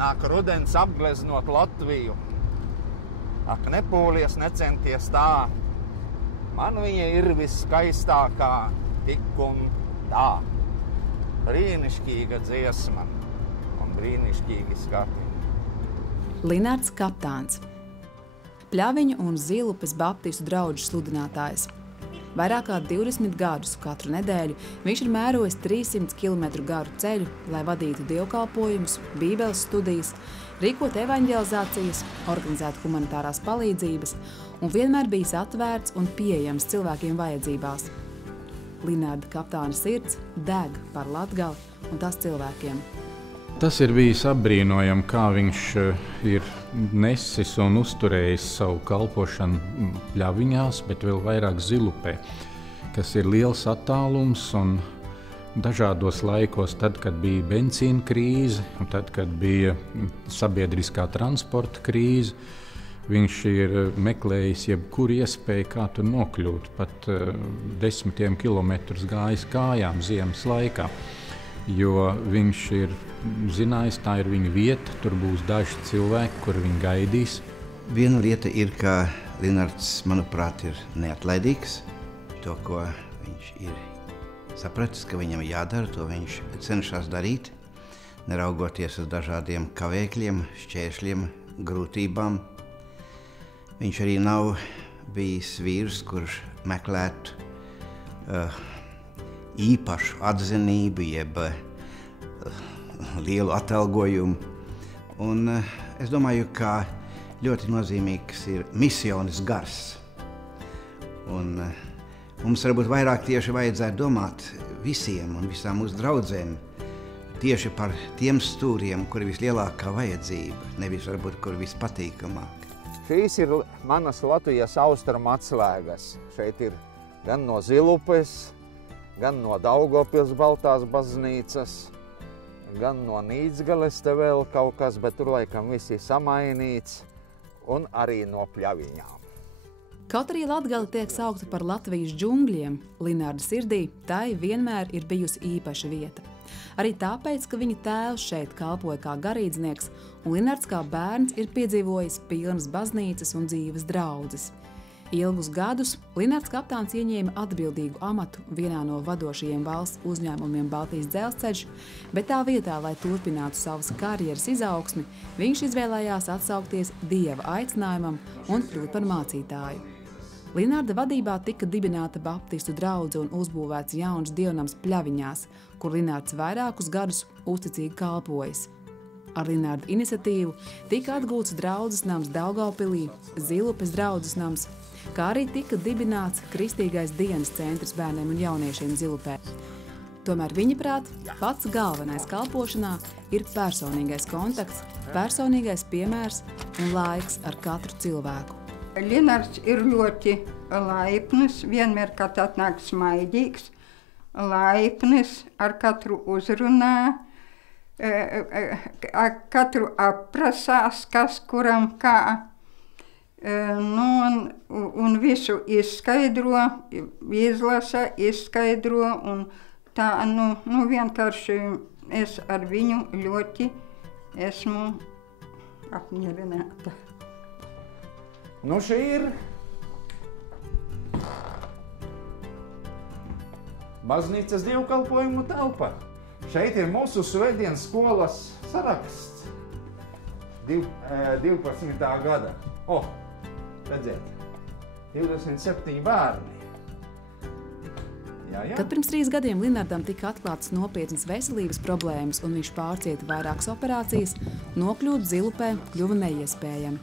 Nāk rudens apgleznot Latviju. Ak, nepūlies, necenties tā. Man viņa ir viskaistākā, tik un tā. Brīnišķīga dziesma un brīnišķīgi skati. Linards Kaptāns, Pļaviņu un Zilupes baptistu draugu sludinātājs. Vairāk kā 20 gadus katru nedēļu viņš ir mērojis 300 km garu ceļu, lai vadītu dievkalpojumus, bībeles studijas, rīkot evaņģelizācijas, organizēt humanitārās palīdzības un vienmēr bijis atvērts un pieejams cilvēkiem vajadzībās. Linarda Kaptāna sirds deg par Latgali un tās cilvēkiem. Tas ir bijis apbrīnojami, kā viņš ir nesis un uzturējis savu kalpošanu Pļaviņās, bet vēl vairāk Zilupē, kas ir liels attālums un dažādos laikos, tad, kad bija benzīna krīze, un tad, kad bija sabiedriskā transporta krīze, viņš ir meklējis jebkuru iespēju, kā tur nokļūt, pat 10 kilometrus gājis kājām ziemas laikā, jo viņš ir zinājis, tā ir viņa vieta, tur būs daži cilvēki, kuri viņu gaidīs. Viena lieta ir, ka Linards, manuprāt, ir neatlaidīgs. To, ko viņš ir sapratis, ka viņam jādara, to viņš cenšas darīt, neraugoties uz dažādiem kavēkļiem, šķēršļiem, grūtībām. Viņš arī nav bijis vīrs, kurš meklētu īpašu atzinību, jeb lielu atalgojumu. Un es domāju, ka ļoti nozīmīgs ir misionis gars. Un mums varbūt vairāk tieši vajadzētu domāt visiem un visām mūsu draudzēm tieši par tiem stūriem, kuri vislielākā vajadzība, nevis varbūt, kuri vispatīkamāk. Šīs ir manas Latvijas austrumu atslēgas. Šeit ir gan no Zilupes, gan no Daugavpils Baltās baznīcas, gan no Nīdzgales te vēl kaut kas, bet tur laikam viss ir samainīts, un arī no Pļaviņām. Kaut arī Latgale tiek saukta par Latvijas džungļiem, Linarda sirdī tai vienmēr ir bijusi īpaša vieta. Arī tāpēc, ka viņa tēvs šeit kalpoja kā garīdznieks, un Linards kā bērns ir piedzīvojis pilnas baznīcas un dzīves draudzes. Ilgus gadus Linards Kaptāns ieņēma atbildīgu amatu vienā no vadošajiem valsts uzņēmumiem Baltijas dzelzceļš, bet tā vietā, lai turpinātu savas karjeras izaugsmi, viņš izvēlējās atsaukties Dieva aicinājumam un kļūt par mācītāju. Linarda vadībā tika dibināta baptistu draudze un uzbūvēts jauns dievnams Pļaviņās, kur Linards vairākus gadus uzticīgi kalpojas. Ar Linarda iniciatīvu tika atgūts draudzes nams Daugavpilī, Zilupes draudzes nams, kā arī tika dibināts Kristīgais dienas centrs bērniem un jauniešiem Zilupē. Tomēr viņa prāt, pats galvenais kalpošanā ir personīgais kontakts, personīgais piemērs un laiks ar katru cilvēku. Linards ir ļoti laipns, vienmēr, kad atnāk smaidīgs, laipns, ar katru uzrunā, katru aprasās, kas kuram kā, un visu izskaidro, izlasa, izskaidro, un tā, vienkārši es ar viņu ļoti esmu apmierināta. Nu, šī ir baznīcas dievkalpojumu telpa. Šeit ir mūsu svētdienas skolas saraksts 12. gada. Redziet, 27 bērni. Jā. Kad pirms 3 gadiem Linardam tika atklātas nopietnas veselības problēmas un viņš pārcieta vairākas operācijas, nokļūt Zilupē kļuva neiespējami.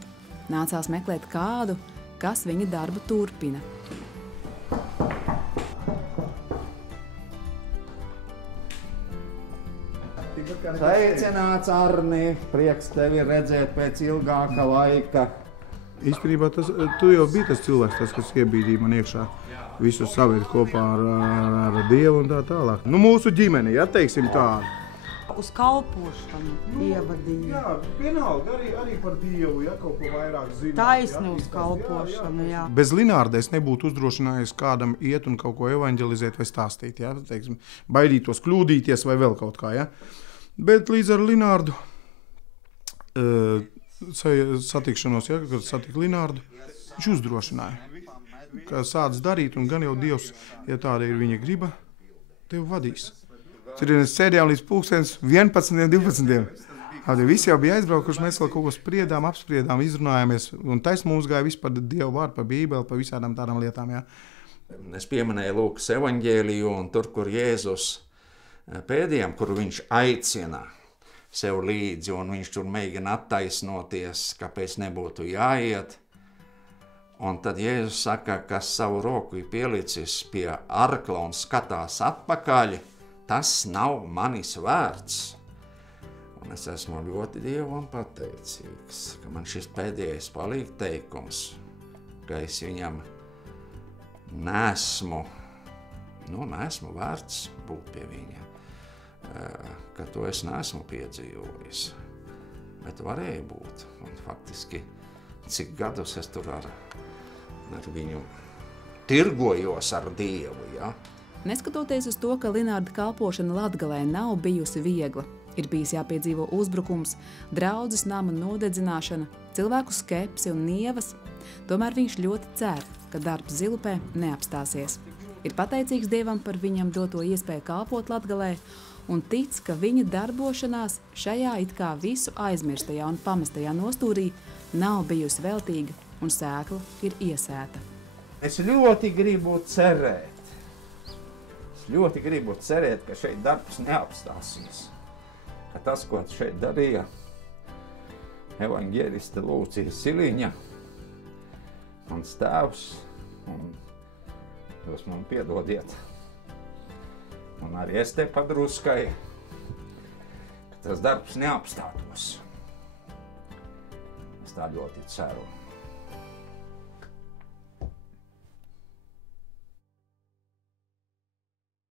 Nācās meklēt kādu, kas viņa darbu turpina. Sveicināts, Arni! Prieks tevi redzēt pēc ilgāka laika. Īstenībā tu jau biji tas cilvēks, kas iebīdīja man iekšā visu saviet kopā ar Dievu un tā tālāk. Mūsu ģimene, ja teiksim tā. Uz kalpošanu ievadīja. Jā, vienalga arī par Dievu, ja kaut ko vairāk zināt. Taisni uz kalpošanu, jā. Bez Linārda es nebūtu uzdrošinājies kādam iet un kaut ko evaņģelizēt vai stāstīt, ja, teiksim, baidītos kļūdīties vai vēl kaut kā, ja. Bet līdz ar Linārdu satikšanos, ja, kad satika Linārdu, viņš uzdrošināja, ka sāc darīt, un gan jau Dievs, ja tāda ir viņa griba, tevi vadīs. Tur sēdējām līdz 11, 12. Visi jau bija aizbraukuši, mēs vēl kaut ko spriedām, apspriedām, izrunājāmies, un taisn mums gāja viss par Dievu vārdu, par Bībeli, par visādām tādām lietām, jā. Es pieminēju Lūkas evaņģēliju, un tur, kur Jēzus pēdējiem, kur viņš aicina sev līdzi, un viņš tur mēģina attaisnoties, kāpēc nebūtu jāiet. Un tad Jēzus saka, kas savu roku ir pielicis pie arkla un skatās atpakaļ, tas nav manis vērts. Un es esmu ļoti Dievam pateicīgs, ka man šis pēdējais palīg teikums, ka es viņam nesmu vērts būt pie viņa, ka to es nesmu piedzīvojis, bet varēja būt. Un faktiski, cik gadus es tur ar viņu tirgojos ar Dievu, ja? Neskatoties uz to, ka Linārda kalpošana Latgalē nav bijusi viegla, ir bijis jāpiedzīvo uzbrukums, draudzes nama nodedzināšana, cilvēku skepsi un nievas, tomēr viņš ļoti cer, ka darbs Zilupē neapstāsies. Ir pateicīgs Dievam par viņam doto iespēju kalpot Latgalē un tic, ka viņa darbošanās šajā it kā visu aizmirstajā un pamestajā nostūrī nav bijusi veltīga un sēkla ir iesēta. Es ļoti gribu cerēt, ka šeit darbs neapstāsies. Ka tas, ko šeit darīja evaņģēliste Lūcija Siliņa, mans tēvs, un jūs man piedodiet, un arī es te padruskai, ka tas darbs neapstātos. Es tā ļoti ceru.